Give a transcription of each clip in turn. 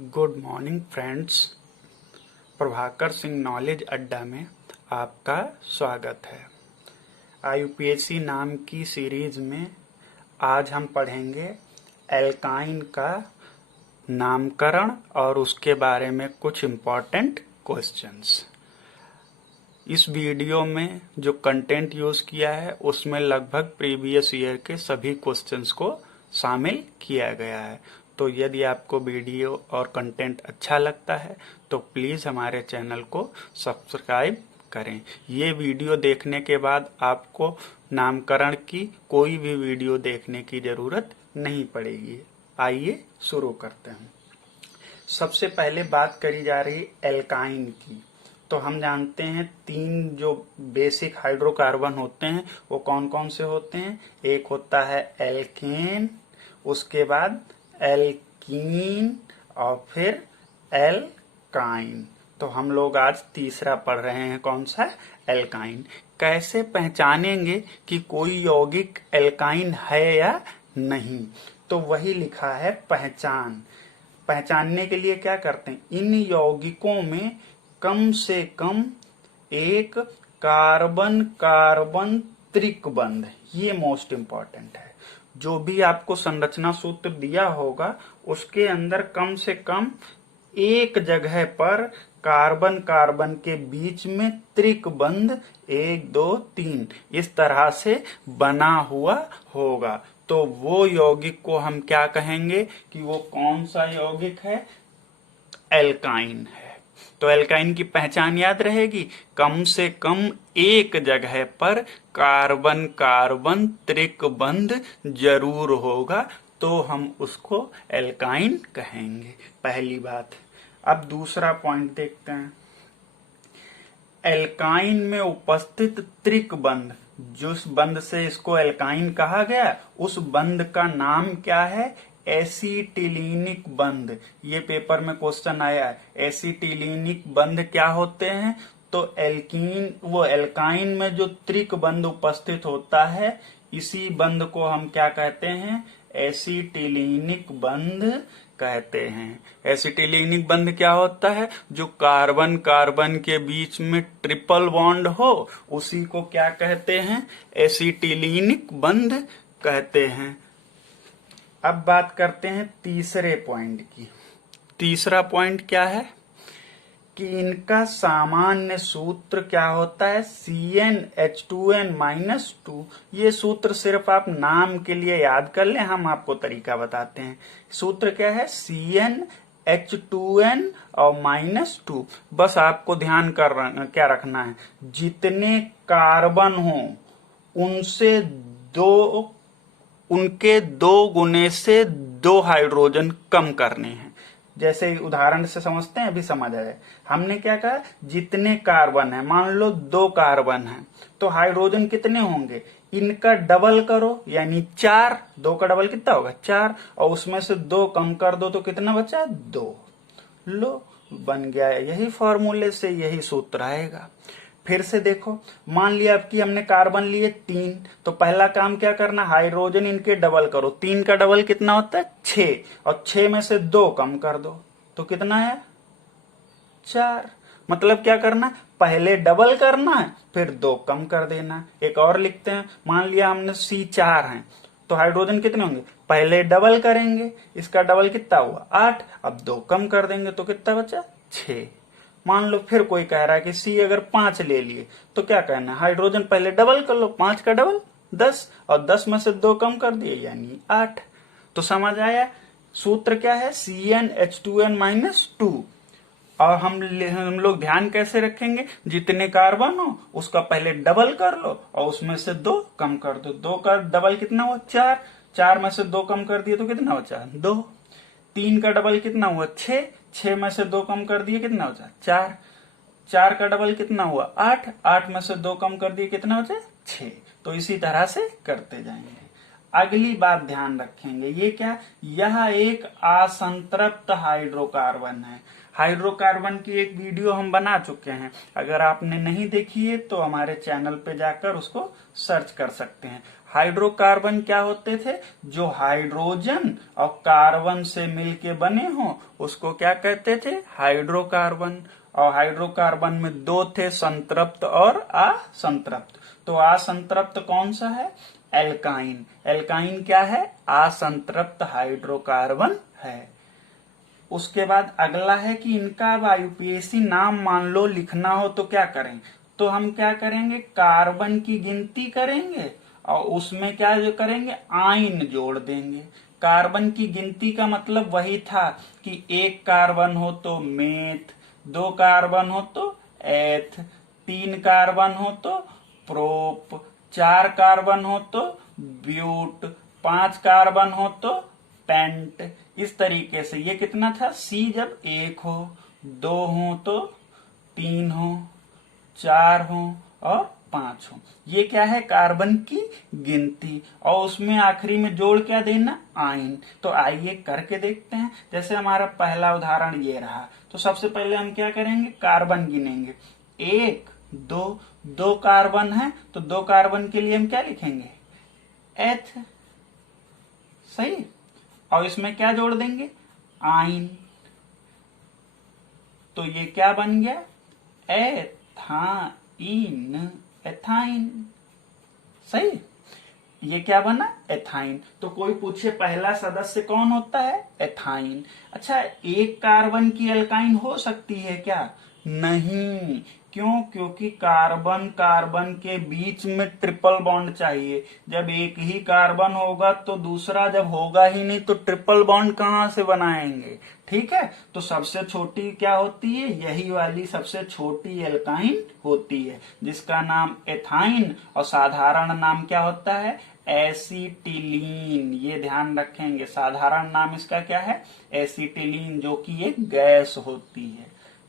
Good morning friends. Prabhakar Singh knowledge अड्डा में आपका स्वागत है। आईयूपीएससी नाम की सीरीज में आज हम पढ़ेंगे एल्काइन का नामकरण और उसके बारे में कुछ इम्पोर्टेंट क्वेश्चंस। इस वीडियो में जो कंटेंट यूज किया है उसमें लगभग प्रीवियस ईयर के सभी क्वेश्चंस को शामिल किया गया है। तो यदि आपको वीडियो और कंटेंट अच्छा लगता है तो प्लीज़ हमारे चैनल को सब्सक्राइब करें। ये वीडियो देखने के बाद आपको नामकरण की कोई भी वीडियो देखने की ज़रूरत नहीं पड़ेगी। आइए शुरू करते हैं। सबसे पहले बात करी जा रही एल्काइन की। तो हम जानते हैं तीन जो बेसिक हाइड्रोकार्बन होते हैं वो कौन कौन से होते हैं। एक होता है एल्केन, उसके बाद एल्कीन और फिर एल्काइन। तो हम लोग आज तीसरा पढ़ रहे हैं, कौन सा? एल्काइन। कैसे पहचानेंगे कि कोई यौगिक एल्काइन है या नहीं? तो वही लिखा है पहचान। पहचानने के लिए क्या करते हैं, इन यौगिकों में कम से कम एक कार्बन कार्बन त्रिकबंध, ये मोस्ट इंपॉर्टेंट है। जो भी आपको संरचना सूत्र दिया होगा उसके अंदर कम से कम एक जगह पर कार्बन कार्बन के बीच में त्रिकबंध 1 2 3 इस तरह से बना हुआ होगा। तो वो यौगिक को हम क्या कहेंगे कि वो कौन सा यौगिक है? एल्काइन है। तो एल्काइन की पहचान याद रहेगी, कम से कम एक जगह पर कार्बन कार्बन त्रिकबंध जरूर होगा, तो हम उसको एल्काइन कहेंगे। पहली बात। अब दूसरा पॉइंट देखते हैं। एल्काइन में उपस्थित त्रिकबंध, जिस बंध से इसको एल्काइन कहा गया उस बंध का नाम क्या है? एसिटिलीनिक बंध। ये पेपर में क्वेश्चन आया है, एसिटिलीनिक बंध क्या होते हैं? तो एल्काइन में जो त्रिकबंध उपस्थित होता है इसी बंध को हम क्या कहते हैं? एसिटिलीनिक बंध कहते हैं। एसिटिलीनिक बंध क्या होता है? जो कार्बन कार्बन के बीच में ट्रिपल बॉन्ड हो उसी को क्या कहते हैं? एसिटिलीनिक बंध कहते हैं। अब बात करते हैं तीसरे पॉइंट की। तीसरा पॉइंट क्या है कि इनका सामान्य सूत्र क्या होता है? CnH2n-2। ये सूत्र सिर्फ आप नाम के लिए याद कर लें, हम आपको तरीका बताते हैं। सूत्र क्या है? CnH2n और -2। बस आपको ध्यान क्या रखना है, जितने कार्बन हो उनके 2 गुने से 2 हाइड्रोजन कम करने हैं। जैसे उदाहरण से समझते हैं, अभी समझ आए। हमने क्या कहा, जितने कार्बन है, मान लो 2 कार्बन है तो हाइड्रोजन कितने होंगे? इनका डबल करो यानी 4। 2 का डबल कितना होगा? 4। और उसमें से 2 कम कर दो तो कितना बचा? 2। लो, बन गया। यही फॉर्मूले से यही सूत्र आएगा। फिर से देखो, मान लिया आपकी हमने कार्बन लिए 3, तो पहला काम क्या करना, हाइड्रोजन इनके डबल करो। 3 का डबल कितना होता है? 6। और 6 में से 2 कम कर दो तो कितना है? 4। मतलब क्या करना, पहले डबल करना है फिर 2 कम कर देना। एक और लिखते हैं, मान लिया हमने C4 है तो हाइड्रोजन कितने होंगे? पहले डबल करेंगे, इसका डबल कितना हुआ? 8। अब 2 कम कर देंगे तो कितना बचा? 6। मान लो फिर कोई कह रहा है कि C अगर 5 ले लिए तो क्या कहना है, हाइड्रोजन पहले डबल कर लो, 5 का डबल 10 और 10 में से 2 कम कर दिए यानी 8। तो समझ आया सूत्र क्या है? CnH2n-2। और हम लोग ध्यान कैसे रखेंगे, जितने कार्बन हो उसका पहले डबल कर लो और उसमें से 2 कम कर दो। 2 का डबल कितना हुआ? 4। 4 में से 2 कम कर दिए तो कितना बचा? 2। 3 का डबल कितना हुआ? 6। 6 में से 2 कम कर दिए कितना बचा? 4। 4 का डबल कितना हुआ? 8। 8 में से 2 कम कर दिए कितना बचा? 6। तो इसी तरह से करते जाएंगे। अगली बात ध्यान रखेंगे, ये क्या, यह एक असंतृप्त हाइड्रोकार्बन है। हाइड्रोकार्बन की एक वीडियो हम बना चुके हैं, अगर आपने नहीं देखी है तो हमारे चैनल पे जाकर उसको सर्च कर सकते हैं। हाइड्रोकार्बन क्या होते थे? जो हाइड्रोजन और कार्बन से मिलके बने हो उसको क्या कहते थे? हाइड्रोकार्बन। और हाइड्रोकार्बन में दो थे, संतृप्त और असंतृप्त। तो असंतृप्त कौन सा है? एल्काइन। एल्काइन क्या है? असंतृप्त हाइड्रोकार्बन है। उसके बाद अगला है कि इनका अब आईयूपीएसी नाम मान लो लिखना हो तो क्या करें? तो हम क्या करेंगे? कार्बन की गिनती करेंगे और उसमें क्या जो करेंगे? आइन जोड़ देंगे। कार्बन की गिनती का मतलब वही था कि एक कार्बन हो तो मेथ, दो कार्बन हो तो एथ, तीन कार्बन हो तो प्रोप, चार कार्बन हो तो ब्यूट, पांच कार्बन हो तो पेंट। इस तरीके से ये कितना था? सी जब एक हो, दो हो तो तीन हो, चार हो और पांच हो। ये क्या है? कार्बन की गिनती। और उसमें आखिरी में जोड़ क्या देना? आइन। तो आइए करके देखते हैं। जैसे हमारा पहला उदाहरण ये रहा, तो सबसे पहले हम क्या करेंगे? कार्बन गिनेंगे। एक, दो, दो कार्बन है तो दो कार्बन के लिए हम क्या लिखेंगे? एथ। सही। और इसमें क्या जोड़ देंगे? आइन। तो ये क्या बन गया? एथाइन। एथाइन। सही। ये क्या बना? एथाइन। तो कोई पूछे पहला सदस्य कौन होता है? एथाइन। अच्छा, एक कार्बन की एल्काइन हो सकती है क्या? नहीं। क्यों? क्योंकि कार्बन कार्बन के बीच में ट्रिपल बॉन्ड चाहिए। जब एक ही कार्बन होगा तो दूसरा जब होगा ही नहीं तो ट्रिपल बॉन्ड कहां से बनाएंगे? ठीक है। तो सबसे छोटी क्या होती है? यही वाली सबसे छोटी एल्काइन होती है जिसका नाम एथाइन और साधारण नाम क्या होता है? एसिटिलीन। ये ध्यान रखेंगे, साधारण नाम इसका क्या है? एसिटिलीन, जो कि एक गैस होती है।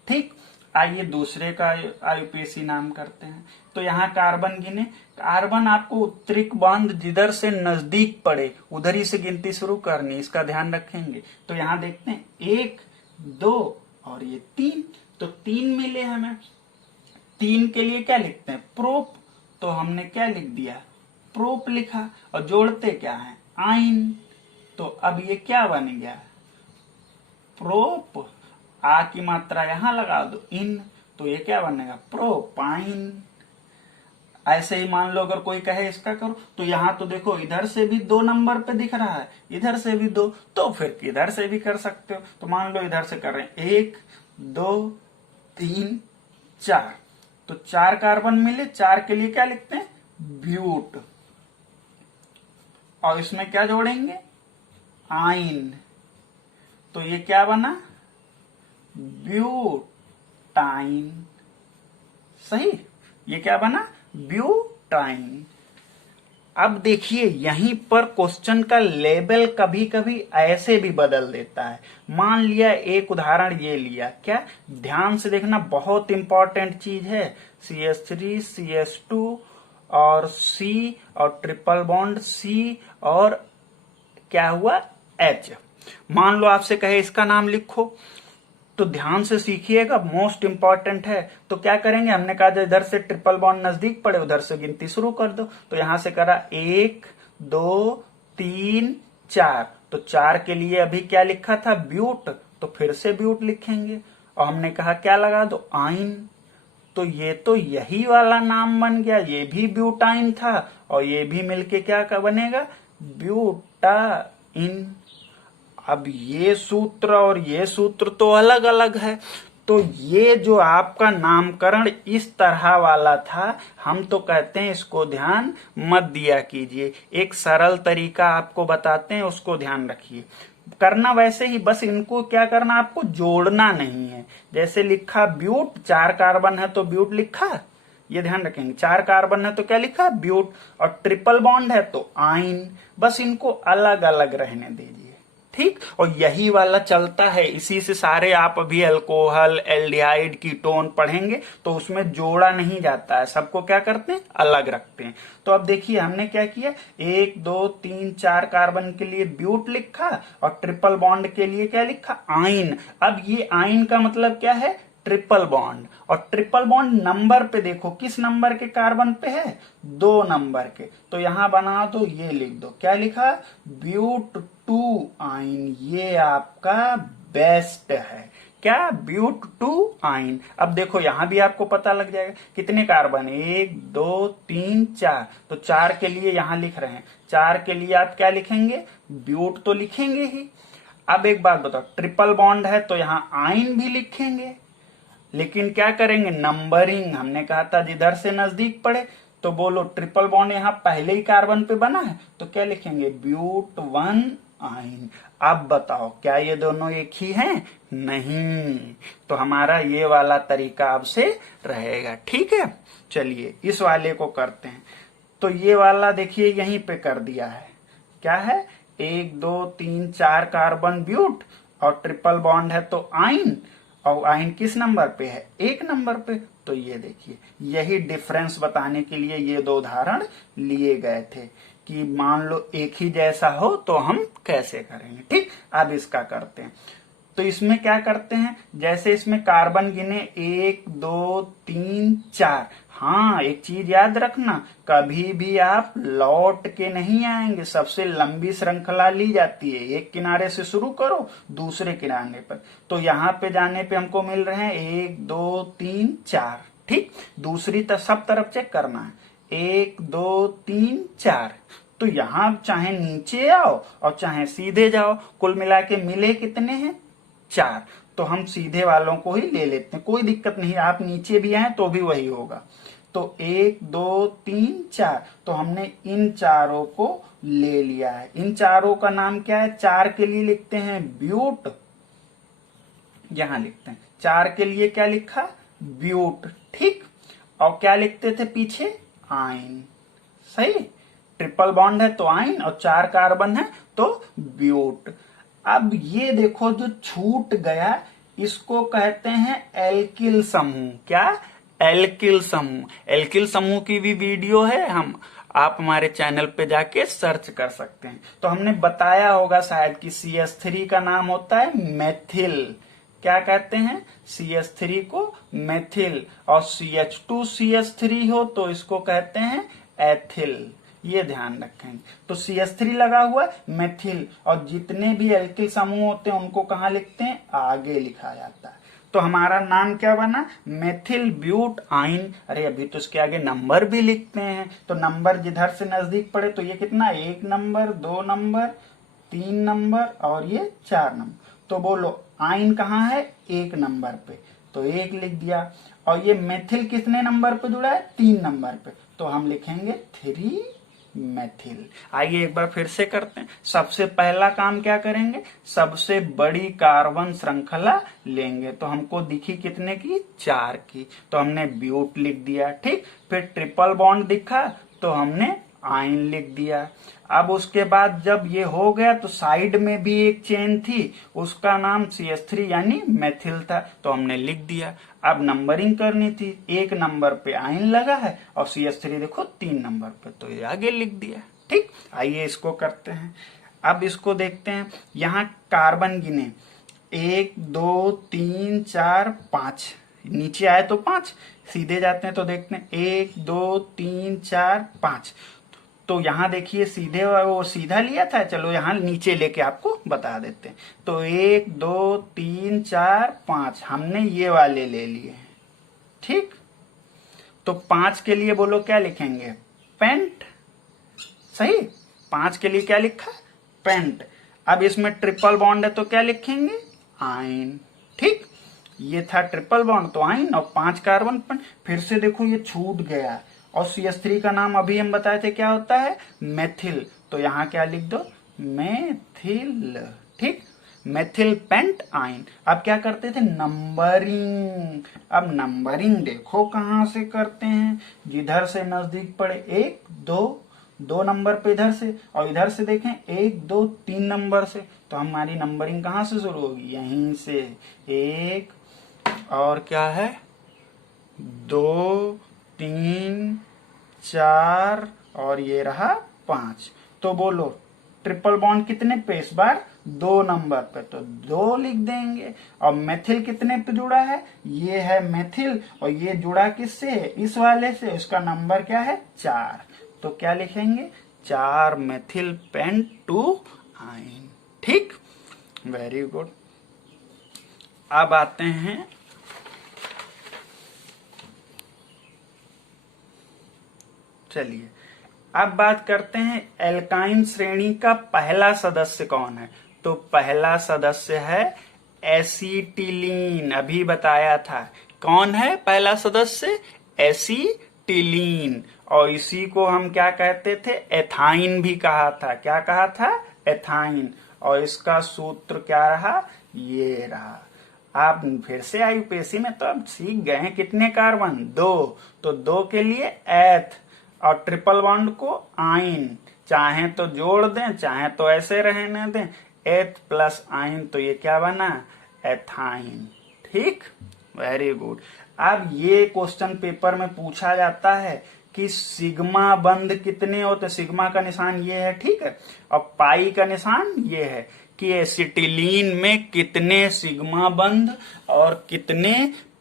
ठीक। आइए दूसरे का आईयूपीएसी नाम करते हैं। तो यहाँ कार्बन गिने। कार्बन आपको उत्तरिक बांध जिधर से नजदीक पड़े उधर ही से गिनती शुरू करनी, इसका ध्यान रखेंगे। तो यहाँ देखते हैं, एक, दो और ये तीन। तो तीन मिले हमें। तीन के लिए क्या लिखते हैं? प्रोप। तो हमने क्या लिख दिया? प्रोप लिखा। और जोड़ते क्या है? आइन। तो अब ये क्या बन गया? प्रोप। आ की मात्रा यहां लगा दो, इन। तो ये क्या बनेगा? प्रोपाइन। ऐसे ही मान लो अगर कोई कहे इसका करो, तो यहां तो देखो इधर से भी दो नंबर पे दिख रहा है, इधर से भी दो, तो फिर इधर से भी कर सकते हो। तो मान लो इधर से कर रहे हैं, एक, दो, तीन, चार। तो चार कार्बन मिले, चार के लिए क्या लिखते हैं? ब्यूट। और इसमें क्या जोड़ेंगे? आइन। तो ये क्या बना? ब्यूटाइन। सही। ये क्या बना? ब्यूटाइन। अब देखिए यहीं पर क्वेश्चन का लेवल कभी कभी ऐसे भी बदल देता है। मान लिया एक उदाहरण ये लिया, क्या? ध्यान से देखना, बहुत इंपॉर्टेंट चीज है। CH3 CH2 और C और ट्रिपल बॉन्ड C और क्या हुआ? H। मान लो आपसे कहे इसका नाम लिखो, तो ध्यान से सीखिएगा, मोस्ट इंपॉर्टेंट है। तो क्या करेंगे? हमने कहा इधर से ट्रिपल बॉन्ड नजदीक पड़े उधर से गिनती शुरू कर दो। तो यहां से करा, एक, दो, तीन, चार। तो चार के लिए अभी क्या लिखा था? ब्यूट। तो फिर से ब्यूट लिखेंगे और हमने कहा क्या लगा दो? आइन। तो ये तो यही वाला नाम बन गया, ये भी ब्यूटाइन था और ये भी मिलके क्या का बनेगा? ब्यूटाइन। अब ये सूत्र और ये सूत्र तो अलग अलग है। तो ये जो आपका नामकरण इस तरह वाला था, हम तो कहते हैं इसको ध्यान मत दिया कीजिए। एक सरल तरीका आपको बताते हैं, उसको ध्यान रखिए। करना वैसे ही, बस इनको क्या करना? आपको जोड़ना नहीं है। जैसे लिखा ब्यूट, चार कार्बन है तो ब्यूट लिखा, ये ध्यान रखेंगे। चार कार्बन है तो क्या लिखा? ब्यूट। और ट्रिपल बॉन्ड है तो आइन। बस इनको अलग अलग रहने दीजिए। ठीक। और यही वाला चलता है, इसी से सारे आप अभी अल्कोहल, एल्डिहाइड, कीटोन पढ़ेंगे तो उसमें जोड़ा नहीं जाता है, सबको क्या करते हैं? अलग रखते हैं। तो अब देखिए हमने क्या किया, एक, दो, तीन, चार कार्बन के लिए ब्यूट लिखा और ट्रिपल बॉन्ड के लिए क्या लिखा? आइन। अब ये आइन का मतलब क्या है? Triple bond. और ट्रिपल बॉन्ड नंबर पे देखो, किस नंबर के कार्बन पे है? 2 नंबर के। तो यहां बना दो, ये लिख दो, क्या लिखा? ब्यूट 2 आइन। ये आपका बेस्ट है। क्या? ब्यूट 2 आइन। अब देखो यहां भी आपको पता लग जाएगा कितने कार्बन, 1 2 3 4। तो 4 के लिए यहां लिख रहे हैं, 4 के लिए आप क्या लिखेंगे? ब्यूट तो लिखेंगे ही। अब एक बात बताओ, ट्रिपल बॉन्ड है तो यहां आइन भी लिखेंगे, लेकिन क्या करेंगे? नंबरिंग। हमने कहा था जिधर से नजदीक पड़े। तो बोलो, ट्रिपल बॉन्ड यहां पहले ही कार्बन पे बना है तो क्या लिखेंगे? ब्यूट 1 आइन। अब बताओ, क्या ये दोनों एक ही हैं? नहीं। तो हमारा ये वाला तरीका अब से रहेगा। ठीक है, चलिए इस वाले को करते हैं। तो ये वाला देखिए यहीं पे कर दिया है। क्या है? 1 2 3 4 कार्बन ब्यूट, और ट्रिपल बॉन्ड है तो आइन। और आइन किस नंबर पे है? 1 नंबर पे। तो ये देखिए, यही डिफरेंस बताने के लिए ये 2 उदाहरण लिए गए थे कि मान लो एक ही जैसा हो तो हम कैसे करेंगे। ठीक, अब इसका करते हैं। तो इसमें क्या करते हैं, जैसे इसमें कार्बन गिने 1 2 3 4। हाँ, एक चीज याद रखना, कभी भी आप लौट के नहीं आएंगे। सबसे लंबी श्रृंखला ली जाती है, एक किनारे से शुरू करो दूसरे किनारे पर। तो यहाँ पे जाने पे हमको मिल रहे हैं 1 2 3 4। ठीक, दूसरी सब तरफ चेक करना है, 1 2 3 4। तो यहां चाहे नीचे आओ और चाहे सीधे जाओ, कुल मिला के मिले कितने हैं? 4। तो हम सीधे वालों को ही ले लेते हैं, कोई दिक्कत नहीं, आप नीचे भी आए तो भी वही होगा। तो 1 2 3 4, तो हमने इन चारों को ले लिया है। इन चारों का नाम क्या है? 4 के लिए लिखते हैं ब्यूट, यहां लिखते हैं 4 के लिए क्या लिखा? ब्यूट। ठीक, और क्या लिखते थे पीछे? आइन। सही, ट्रिपल बॉन्ड है तो आइन, और 4 कार्बन है तो ब्यूट। अब ये देखो जो छूट गया, इसको कहते हैं एल्किल समूह। क्या? एल्किल समूह। एल्किल समूह की भी वीडियो है, आप हमारे चैनल पे जाके सर्च कर सकते हैं। तो हमने बताया होगा शायद कि CH3 का नाम होता है मेथिल। क्या कहते हैं? CH3 को मेथिल। और CH2CH3 हो तो इसको कहते हैं एथिल। ये ध्यान रखेंगे। तो CH3 लगा हुआ मेथिल, और जितने भी एल्किल समूह होते हैं उनको कहाँ लिखते हैं? आगे लिखा जाता है। तो हमारा नाम क्या बना? मेथिल ब्यूट आइन। अरे अभी तो इसके आगे नंबर भी लिखते हैं, तो नंबर जिधर से नजदीक पड़े तो ये कितना? 1 नंबर, 2 नंबर, 3 नंबर, और ये 4 नंबर। तो बोलो, आइन कहाँ है? 1 नंबर पे, तो 1 लिख दिया। और ये मेथिल कितने नंबर पे जुड़ा है? 3 नंबर पे, तो हम लिखेंगे 3 मेथिल। आइए एक बार फिर से करते हैं। सबसे पहला काम क्या करेंगे? सबसे बड़ी कार्बन श्रृंखला लेंगे। तो हमको दिखी कितने की? 4 की, तो हमने ब्यूट लिख दिया। ठीक, फिर ट्रिपल बॉन्ड दिखा तो हमने आइन लिख दिया। अब उसके बाद जब ये हो गया तो साइड में भी एक चेन थी, उसका नाम CH3 यानी मेथिल था, तो हमने लिख दिया। अब नंबरिंग करनी थी, 1 नंबर पे आइन लगा है और CH3 देखो 3 नंबर पे, तो ये आगे लिख दिया। ठीक, आइए इसको करते हैं। अब इसको देखते हैं, यहाँ कार्बन गिने 1 2 3 4 5, नीचे आए तो 5, सीधे जाते हैं तो देखते हैं 1 2 3 4 5। तो यहां देखिए सीधे वो सीधा लिया था, चलो यहां नीचे लेके आपको बता देते हैं। तो 1 2 3 4 5 हमने ये वाले ले लिए। ठीक, तो 5 के लिए बोलो क्या लिखेंगे? पेंट। सही, 5 के लिए क्या लिखा? पेंट। अब इसमें ट्रिपल बॉन्ड है तो क्या लिखेंगे? आइन। ठीक, ये था ट्रिपल बॉन्ड तो आइन, और 5 कार्बन पेंट। फिर से देखो ये छूट गया, और CH3 का नाम अभी हम बताए थे क्या होता है? मेथिल। तो यहां क्या लिख दो? मेथिल। ठीक, मेथिल पेंट आइन। अब क्या करते थे? नंबरिंग। अब नंबरिंग देखो कहां से करते हैं, जिधर से नजदीक पड़े 1 2 नंबर पे इधर से, और इधर से देखें 1 2 3 नंबर से। तो हमारी नंबरिंग कहां से शुरू होगी? यहीं से। 1 और क्या है? 2 3 4 और ये रहा 5। तो बोलो ट्रिपल बॉन्ड कितने पे इस बार? 2 नंबर पे, तो 2 लिख देंगे। और मेथिल कितने पे जुड़ा है, ये है मेथिल, और ये जुड़ा किससे है, इस वाले से, उसका नंबर क्या है 4। तो क्या लिखेंगे, 4 मेथिल पेंटुआइन। ठीक, वेरी गुड। अब आते हैं चलिए अब बात करते हैं एल्काइन श्रेणी का पहला सदस्य कौन है। तो पहला सदस्य है एसीटिलीन। अभी बताया था कौन है पहला सदस्य, एसीटिलीन। और इसी को हम क्या कहते थे, एथाइन भी कहा था। क्या कहा था, एथाइन। और इसका सूत्र क्या रहा, ये रहा। आप फिर से यूपीएससी में तो अब सीख गए हैं कितने कार्बन, 2। तो 2 के लिए एथ, और ट्रिपल बॉन्ड को आइन। चाहे तो जोड़ दें, चाहे तो ऐसे रहने दें, एथ प्लस आइन, तो ये क्या बना, एथाइन। ठीक, वेरी गुड। अब ये क्वेश्चन पेपर में पूछा जाता है कि सिग्मा बंध कितने होते, सिग्मा का निशान ये है, ठीक है, और पाई का निशान ये है, कि एसिटिलीन में कितने सिग्मा बंध और कितने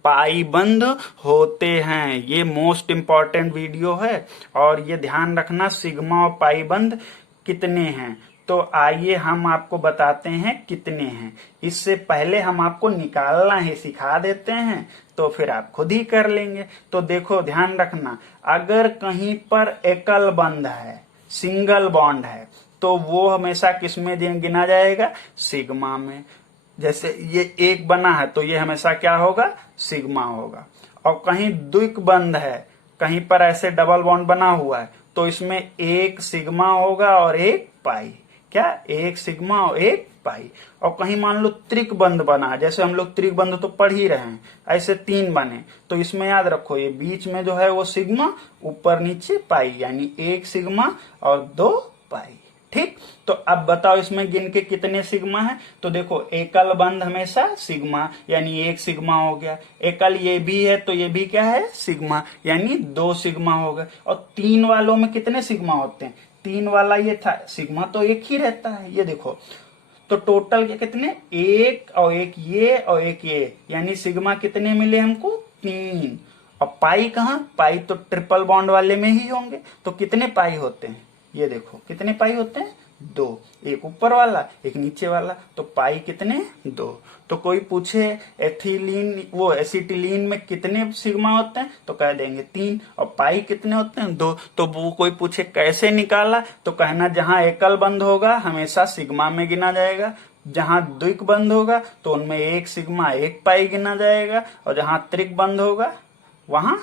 पाई बंध होते हैं। ये मोस्ट इंपॉर्टेंट वीडियो है, और ये ध्यान रखना सिग्मा और पाई बंध कितने हैं। तो आइए हम आपको बताते हैं कितने हैं। इससे पहले हम आपको निकालना ही सिखा देते हैं, तो फिर आप खुद ही कर लेंगे। तो देखो ध्यान रखना, अगर कहीं पर एकल बंध है, सिंगल बॉन्ड है, तो वो हमेशा किस में गिना जाएगा, सिग्मा में। जैसे ये एक बना है तो ये हमेशा क्या होगा, सिग्मा होगा। और कहीं द्विक बंध है, कहीं पर ऐसे डबल बॉन्ड बना हुआ है, तो इसमें एक सिग्मा होगा और एक पाई। क्या, एक सिग्मा और एक पाई। और कहीं मान लो त्रिक बंध बना, जैसे हम लोग त्रिक बंध तो पढ़ ही रहे हैं, ऐसे 3 बने, तो इसमें याद रखो ये बीच में जो है वो सिग्मा, ऊपर नीचे पाई, यानी 1 सिग्मा और 2 पाई। ठीक, तो अब बताओ इसमें गिन के कितने सिग्मा है। तो देखो एकल बंध हमेशा सिग्मा, यानी 1 सिग्मा हो गया। एकल ये भी है तो ये भी क्या है, सिग्मा, यानी 2 सिग्मा हो गए। और 3 वालों में कितने सिग्मा होते हैं, 3 वाला ये था, सिग्मा तो एक ही रहता है, ये देखो। तो टोटल के कितने, 1 और 1 ये और 1 ये, यानी सिग्मा कितने मिले हमको, 3। और पाई कहाँ, पाई तो ट्रिपल बॉन्ड वाले में ही होंगे। तो कितने पाई होते हैं, ये देखो कितने पाई होते हैं, 2। एक ऊपर वाला एक नीचे वाला, तो पाई कितने, 2। तो कोई पूछे एथिलीन वो एसिटिलीन में कितने सिग्मा होते हैं, तो कह देंगे 3। और पाई कितने होते हैं, 2। तो वो कोई पूछे कैसे निकाला, तो कहना जहां एकल बंध होगा हमेशा सिग्मा में गिना जाएगा, जहां द्विक बंध होगा तो उनमें 1 सिग्मा 1 पाई गिना जाएगा, और जहां त्रिक बंध होगा वहां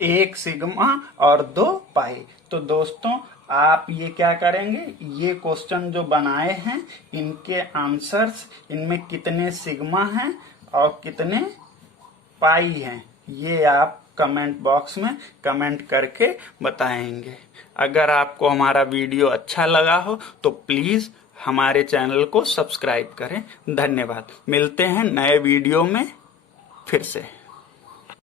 1 सिग्मा और 2 पाई। तो दोस्तों आप ये क्या करेंगे, ये क्वेश्चन जो बनाए हैं इनके आंसर्स, इनमें कितने सिग्मा हैं और कितने पाई हैं, ये आप कमेंट बॉक्स में कमेंट करके बताएंगे। अगर आपको हमारा वीडियो अच्छा लगा हो तो प्लीज हमारे चैनल को सब्सक्राइब करें। धन्यवाद। मिलते हैं नए वीडियो में फिर से।